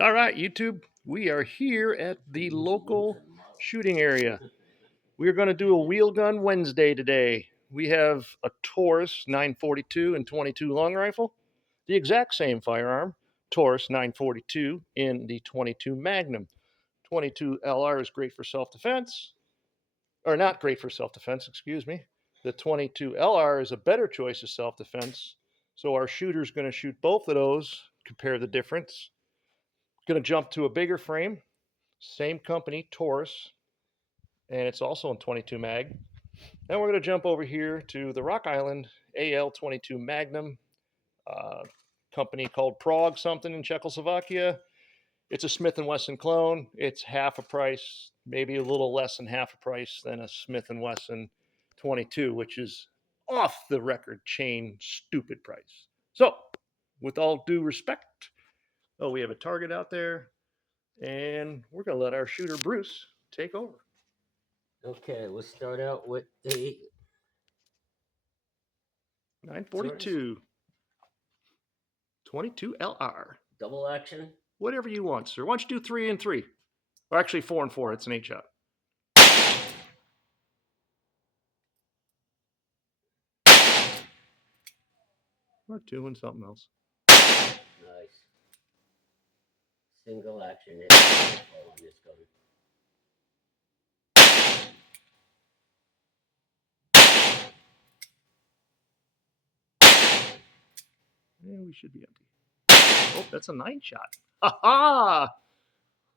All right, YouTube, we are here at the local shooting area. We're going to do a wheel gun Wednesday today. We have a Taurus 942 and 22 long rifle, the exact same firearm, Taurus 942 in the 22 Magnum. 22 LR is great for self-defense, or not great for self-defense, excuse me. The 22 LR is a better choice of self-defense. So our shooter's going to shoot both of those, compare the difference. Going to jump to a bigger frame, same company, Taurus, and it's also in 22 mag. Then we're going to jump over here to the Rock Island al22 Magnum, company called Prague something in Czechoslovakia. It's a Smith & Wesson clone. It's half a price, maybe a little less than half a price than a Smith & Wesson 22, which is off the record chain stupid price. So, with all due respect, we have a target out there, and we're going to let our shooter Bruce take over. Okay, we'll start out with the 942, 22 LR. double action. Whatever you want, sir. Why don't you do 3 and 3? Or actually 4 and 4. It's an 8-shot. Or 2 and something else. Nice. Single action hit on this gun. Yeah, we should be empty. Oh, that's a 9-shot. Ha ha!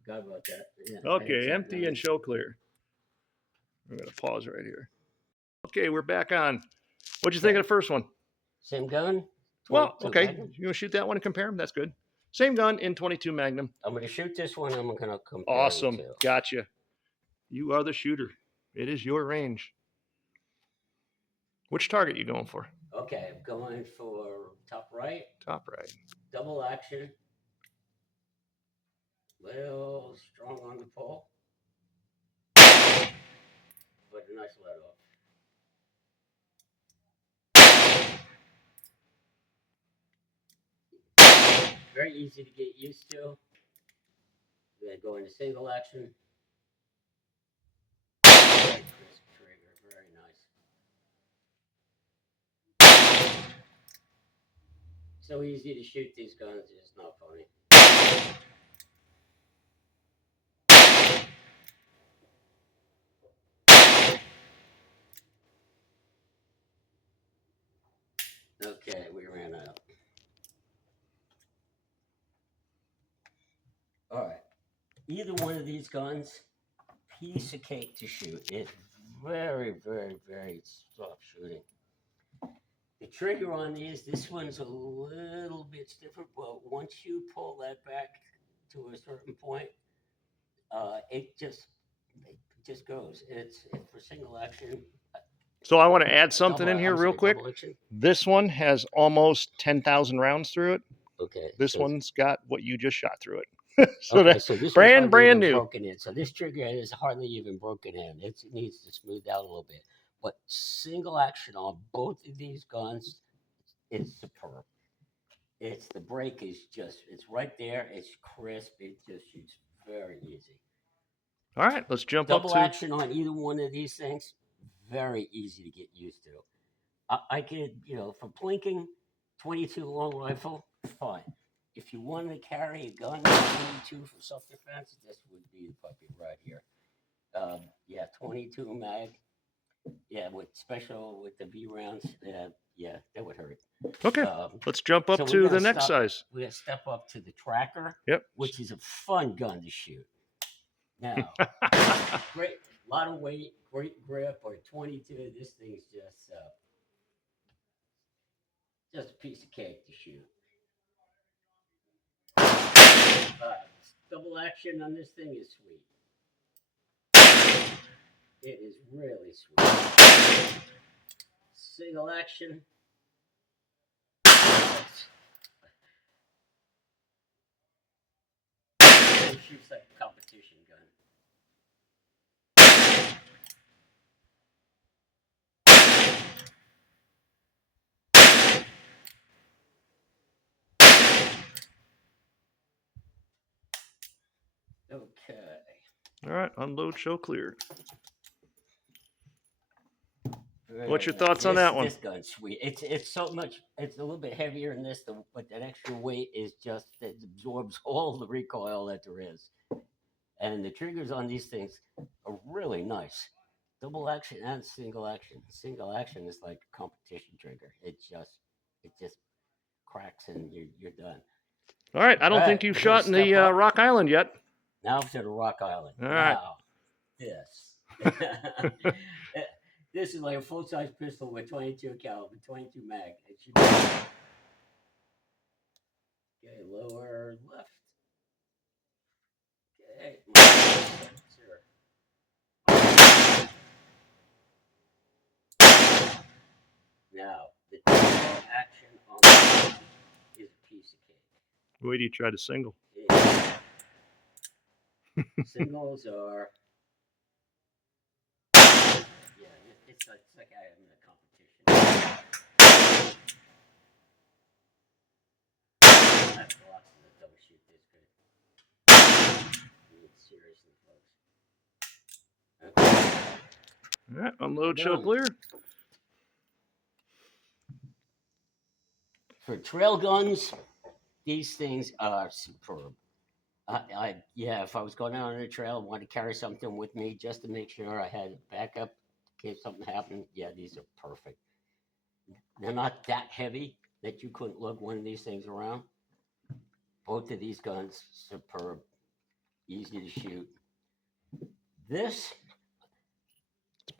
Forgot about that. Yeah, okay, empty and show clear. I'm going to pause right here. Okay, we're back on. What'd you think of the first one? Same gun? Well, okay. Magnum? You want to shoot that one and compare them? That's good. Same gun in 22 Magnum. I'm going to shoot this one. I'm going to compare. Awesome. Gotcha. You are the shooter. It is your range. Which target are you going for? Okay, I'm going for top right. Top right. Double action. Little strong on the pull. But a nice let off. Very easy to get used to. We're going to go into single action. Very crisp trigger, very nice. So easy to shoot these guns, it's not funny. Okay, we ran out. All right. Either one of these guns, piece of cake to shoot. It's very, very, very soft shooting. The trigger on these, this one's a little bit different, but once you pull that back to a certain point, it just goes. It's for single action. So I want to add something in here real quick. This one has almost 10,000 rounds through it. Okay. This one's got what you just shot through it. So okay, that's so this brand new. Broken in. So this trigger is hardly even broken in. It needs to smooth out a little bit. But single action on both of these guns, it's superb. It's the break is just it's right there. It's crisp. It just shoots very easy. All right, let's jump Double up to action on either one of these things. Very easy to get used to. I could, for plinking, 22 long rifle, fine. If you want to carry a gun, 22 for self-defense, this would be the puppy right here. 22 mag. Yeah, with the V rounds. Yeah, that would hurt. Okay, let's jump up to the next size. We're going to step up to the tracker, yep, which is a fun gun to shoot. Now, great, a lot of weight, great grip, or 22. This thing's just a piece of cake to shoot. Double action on this thing is sweet. It is really sweet. Single action. It shoots like a competition gun. Okay. All right, unload, show clear. Very What's your nice. thoughts on that one? This gun's sweet. It's so much. It's a little bit heavier than this, but that extra weight is just it absorbs all the recoil that there is. And the triggers on these things are really nice. Double action and single action. Single action is like a competition trigger. It just cracks and you're done. All right, I don't think you've shot in the Rock Island yet. Now to the Rock Island. All right. Now this. This is like a full size pistol with 22 caliber, 22 mag. It should be okay. Lower left. Okay. Sure. Now the action on this is a piece of cake. Wait till you try to single. Yeah. Singles are it's like I am in a competition. That box is a double shoot this good. I mean, seriously, folks. Okay. All right, unload, show clear. For trail guns, these things are superb. Yeah, if I was going out on a trail, I wanted to carry something with me just to make sure I had backup in case something happened. Yeah, these are perfect. They're not that heavy that you couldn't lug one of these things around. Both of these guns, superb, easy to shoot. This,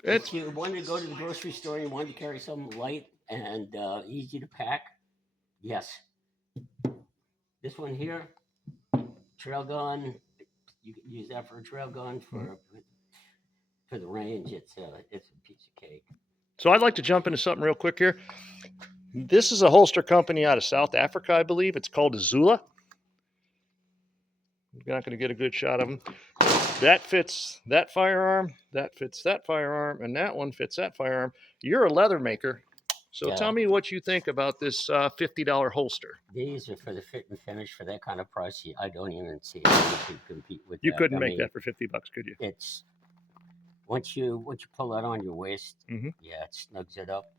if you wanted to go to the grocery store and you wanted to carry something light and easy to pack, yes. This one here, trail gun, you can use that for a trail gun. For the range, it's a piece of cake. So I'd like to jump into something real quick here. This is a holster company out of South Africa, I believe. It's called Azula. You're not going to get a good shot of them. That fits that firearm, that fits that firearm, and that one fits that firearm. You're a leather maker. So tell me what you think about this $50 holster. These are for the fit and finish for that kind of price. I don't even see how you could compete with that. You couldn't make that for $50, could you? It's once you pull that on your waist, yeah, it snugs it up.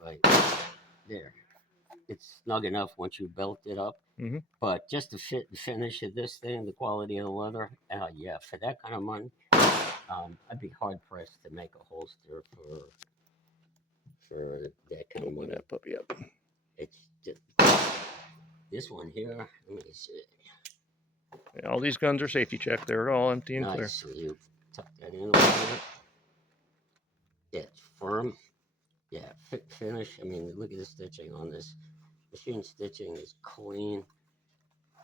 Like there, it's snug enough once you belt it up. But just the fit and finish of this thing, the quality of the leather, yeah, for that kind of money, I'd be hard pressed to make a holster for that kind of money. That puppy up. It's just this one here. Let me see. Yeah, all these guns are safety checked. They're all empty and clear. So you tuck that in a little bit. Yeah, it's firm. Yeah, fit finish. I mean, look at the stitching on this. Machine stitching is clean.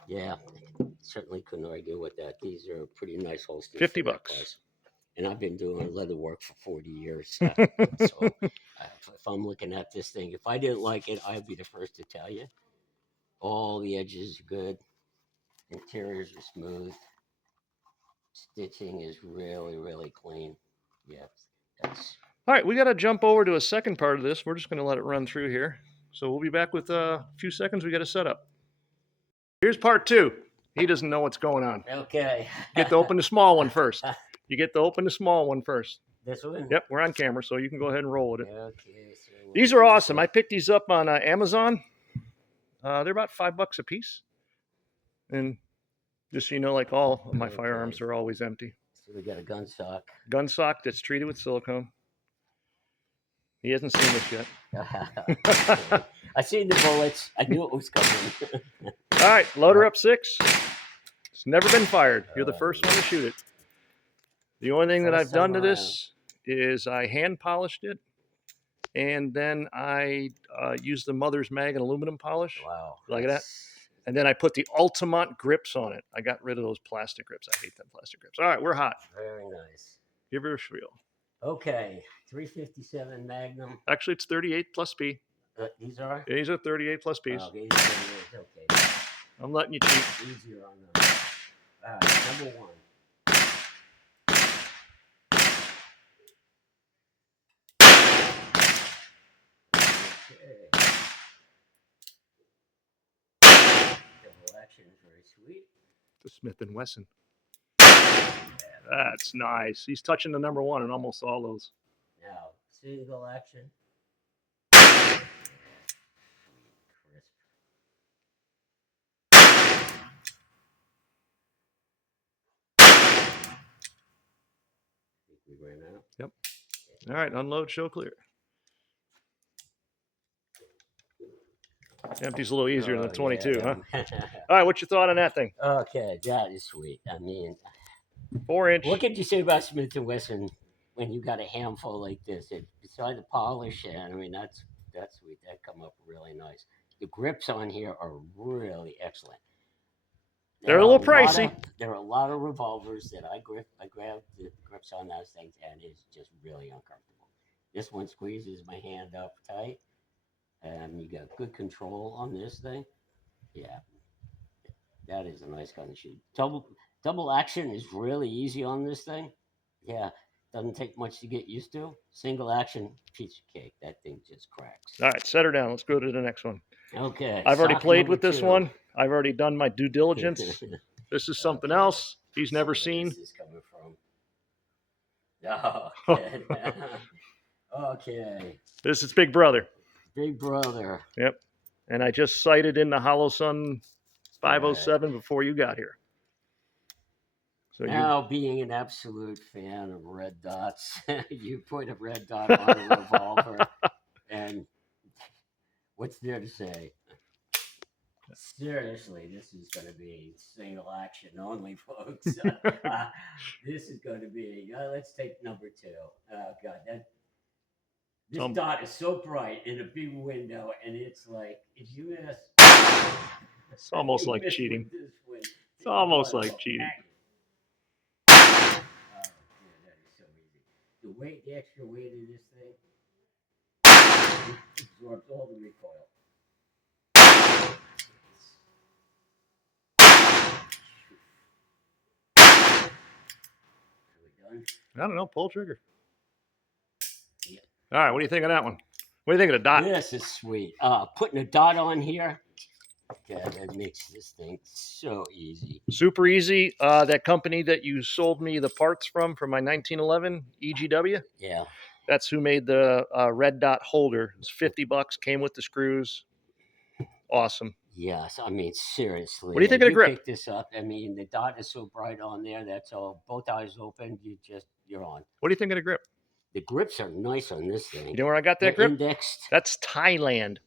Yeah, certainly couldn't argue with that. These are pretty nice holsters. $50. And I've been doing leather work for 40 years. So if I'm looking at this thing, if I didn't like it, I'd be the first to tell you. All the edges are good. Interiors are smooth. Stitching is really, really clean. Yeah, that's... All right, we got to jump over to a second part of this. We're just going to let it run through here. So we'll be back with a few seconds. We got to set up. Here's part two. He doesn't know what's going on. Okay. Get to open the small one first. You get to open the small one first. This one? Yep, we're on camera, so you can go ahead and roll with it. Okay. So these are awesome. I picked these up on Amazon. They're about $5 a piece. And just so you know, like all of my firearms are always empty. So we got a gun sock. Gun sock that's treated with silicone. He hasn't seen this yet. I seen the bullets. I knew it was coming. All right, loader up 6. It's never been fired. You're the first one to shoot it. The only thing that I've done to this is I hand polished it, and then I used the Mother's Mag and aluminum polish. Wow. Like that. And then I put the Ultimate grips on it. I got rid of those plastic grips. I hate them plastic grips. All right, we're hot. Very nice. Give her a spiel. Okay, 357 Magnum. Actually, it's 38 plus P. These are? These are 38 plus Ps. Okay, okay. I'm letting you cheat. Easier on them. All right, number 1. Okay. Double action is very sweet. The Smith & Wesson. That's nice. He's touching the number one in almost all those. Now, single action. Crisp. I think we ran out. Yep. All right, unload, show clear. Empty's a little easier than the 22, huh? All right, what's your thought on that thing? Okay, that is sweet. I mean, 4-inch. what could you say about Smith and Wesson when you got a handful like this? Besides the polish, and I mean that's sweet. That come up really nice. The grips on here are really excellent. They're a little pricey. There are a lot of revolvers that I grabbed the grips on those things, and it's just really uncomfortable. This one squeezes my hand up tight, and you got good control on this thing. Yeah, that is a nice gun to shoot. Double action is really easy on this thing. Yeah, doesn't take much to get used to. Single action, piece of cake. That thing just cracks. All right, set her down. Let's go to the next one. Okay. I've already played with this one. I've already done my due diligence. This is something else he's never seen. This is coming from. Oh, okay. This is Big Brother. Big Brother. Yep. And I just sighted in the holosun 507 before you got here. So now, being an absolute fan of red dots, you put a red dot on a revolver, and what's there to say? Seriously, this is going to be single action only, folks. This is going to be. Let's take number 2. Oh God, this dot is so bright in a big window, and it's like if you miss, it's almost like cheating. It's almost like cheating. Oh, man, that is so easy. The extra weight of this thing absorbs all the recoil. I don't know. Pull trigger. Yeah. All right. What do you think of that one? What do you think of the dot? This is sweet. Putting a dot on here, yeah, that makes this thing so easy. Super easy. That company that you sold me the parts from my 1911 EGW. Yeah. That's who made the red dot holder. It's $50. Came with the screws. Awesome. Yes, I mean seriously. What do you think of the grip? Pick this up. I mean, the dot is so bright on there. That's all. Both eyes open. You're on. What do you think of the grip? The grips are nice on this thing. You know where I got that grip? Indexed. That's Thailand.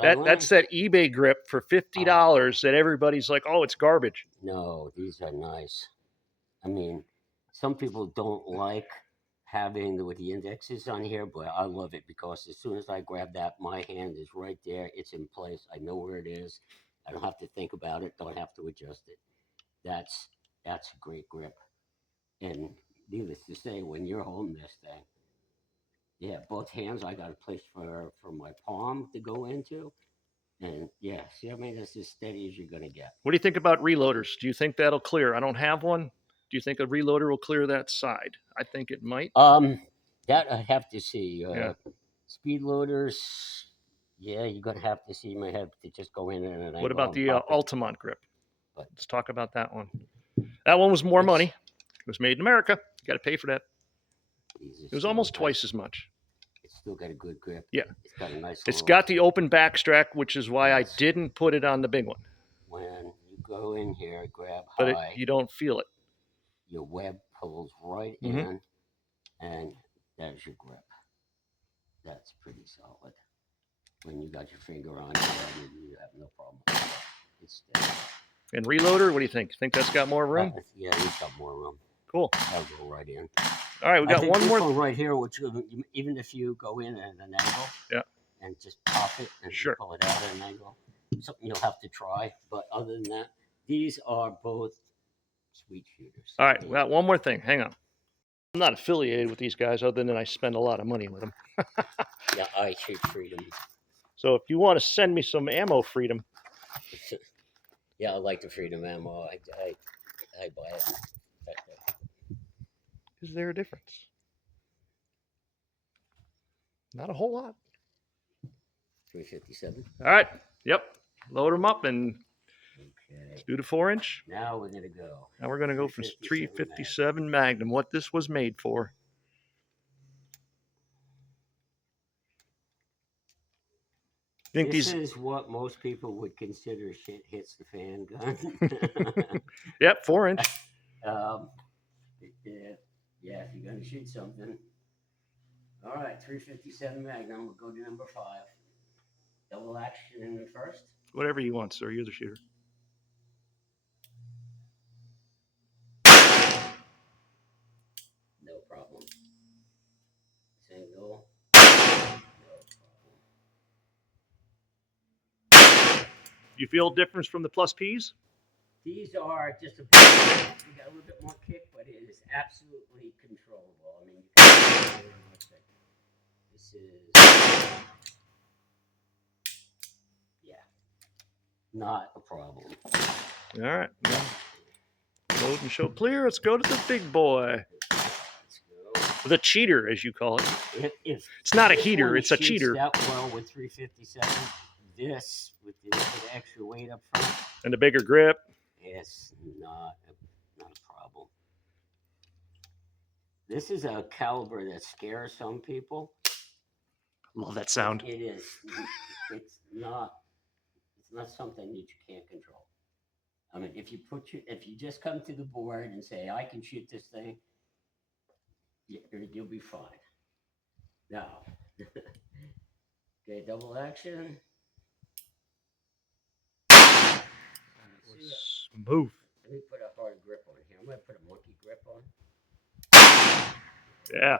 That's that eBay grip for $50 that everybody's like, oh, it's garbage. No, these are nice. I mean, some people don't like having with the indexes on here, but I love it because as soon as I grab that, my hand is right there. It's in place. I know where it is. I don't have to think about it. Don't have to adjust it. That's a great grip. And needless to say, when you're holding this thing, yeah, both hands I got a place for my palm to go into. And yeah, see, I mean, it's as steady as you're going to get. What do you think about reloaders? Do you think that'll clear? I don't have one. Do you think a reloader will clear that side? I think it might. That I have to see. Yeah. Speed loaders, yeah, you're going to have to see. You might have to just go in and what about the Altamont grip? Let's talk about that one. That one was more money. It was made in America. You got to pay for that. It was almost twice as much. It's still got a good grip. Yeah. It's got a nice. It's got the open back strap, which is why I didn't put it on the big one. When you go in here, grab but high. You don't feel it. Your web pulls right in, and there's your grip. That's pretty solid. When you got your finger on it, you have no problem. It's steady. And reloader, what do you think? Think that's got more room? Yeah, it's got more room. Cool. I'll go right in. All right, we got one more right here, which even if you go in at an angle, and just pop it and pull it out at an angle, something you'll have to try. But other than that, these are both sweet shooters. All right, we got one more thing. Hang on. I'm not affiliated with these guys other than I spend a lot of money with them. Yeah, I shoot Freedom. So if you want to send me some ammo, Freedom. Yeah, I like the Freedom ammo. I buy it. Is there a difference? Not a whole lot. 357. All right. Yep. Load them up and Let's do the 4-inch. Now we're gonna go. Now we're going to go for 357 357 Magnum, what this was made for. Think This these? is what most people would consider shit hits the fan gun. Yep, 4-inch. Yeah, yeah, if you're gonna shoot something. All right, 357 Magnum. We'll go to number 5. Double action in the first. Whatever you want, sir. You're the shooter. No problem. Single. You feel a difference from the plus Ps? These are just a bit, you got a little bit more kick, but it is absolutely controllable. I mean, you can this is, yeah, not a problem. All right. Load and show clear. Let's go to the big boy. Let's go. The cheater, as you call it. If It's not a this heater, one it's a shoots cheater. That well with 357, this with the extra weight up front, And the bigger grip. it's not a problem. This is a caliber that scares some people. Love that sound. It is. It's not something that you can't control. I mean, if you just come to the board and say I can shoot this thing, you'll be fine. Now, okay, double action. Smooth. Let me put a hard grip on here. I'm going to put a monkey grip on. Yeah.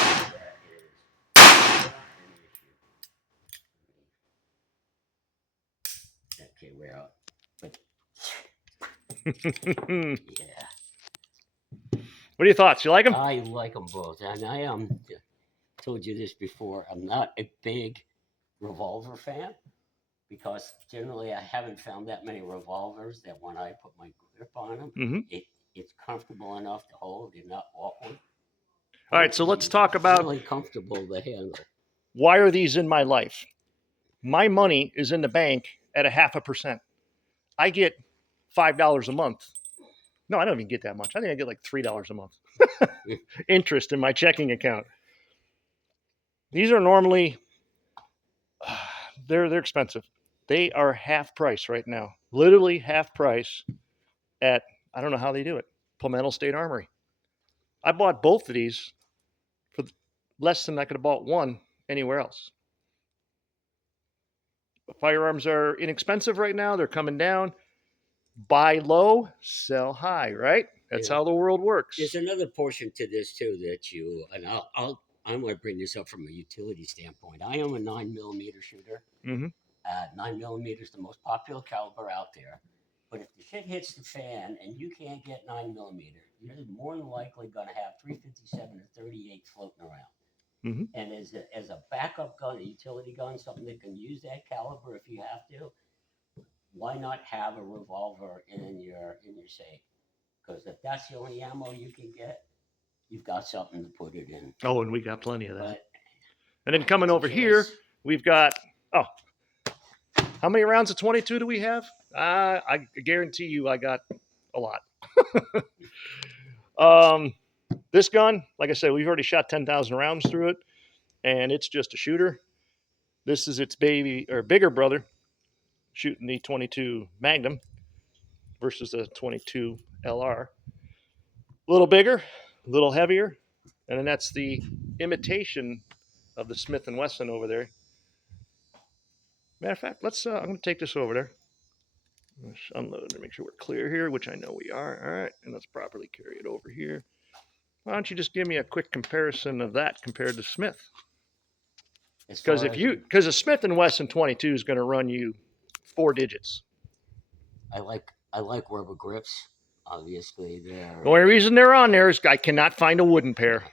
That is not an issue. Okay, we're out. But yeah. What are your thoughts? You like them? I like them both. And I told you this before. I'm not a big revolver fan because generally I haven't found that many revolvers that when I put my grip on them, it's comfortable enough to hold. They're not awkward. All right, so let's talk about really comfortable to handle. Why are these in my life? My money is in the bank at 0.5%. I get $5 a month. No, I don't even get that much. I think I get like $3 a month interest in my checking account. These are normally they're expensive. They are half price right now, literally half price at I don't know how they do it. Palmetto State Armory. I bought both of these for less than I could have bought one anywhere else. Firearms are inexpensive right now. They're coming down. Buy low, sell high, right? That's how the world works. There's another portion to this too that you and I'm going to bring this up from a utility standpoint. I am a 9mm shooter. 9mm is the most popular caliber out there. But if the shit hits the fan and you can't get 9mm, you're more than likely going to have 357 or 38 floating around. And as a backup gun, a utility gun, something that can use that caliber if you have to, why not have a revolver in your safe? Because if that's the only ammo you can get, you've got something to put it in. Oh, and we got plenty of that. And then coming over here, we've got how many rounds of 22 do we have? I guarantee you, I got a lot. This gun, like I said, we've already shot 10,000 rounds through it, and it's just a shooter. This is its baby or bigger brother, shooting the 22 Magnum versus the 22 LR. A little bigger, a little heavier, and then that's the imitation of the Smith & Wesson over there. Matter of fact, let's. I'm going to take this over there. Let's unload to make sure we're clear here, which I know we are. All right, and let's properly carry it over here. Why don't you just give me a quick comparison of that compared to Smith? Because a Smith & Wesson 22 is going to run you 4 digits. I like rubber grips. Obviously, they're the only reason they're on there is I cannot find a wooden pair.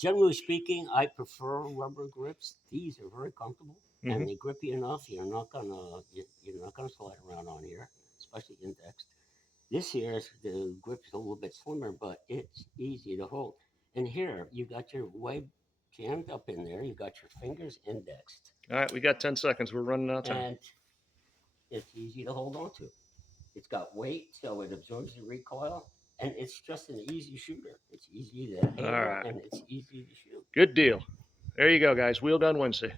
Generally speaking, I prefer rubber grips. These are very comfortable and they grip you enough. You're not gonna slide around on here, especially indexed. This here is the grip's a little bit slimmer, but it's easy to hold. And here you got your way jammed up in there. You got your fingers indexed, All right, we got 10 seconds. We're running out of time. and it's easy to hold on to. It's got weight, so it absorbs the recoil, and it's just an easy shooter. It's easy to handle, right. and it's easy to shoot. Good deal. There you go, guys. Wheel Gun Wednesday.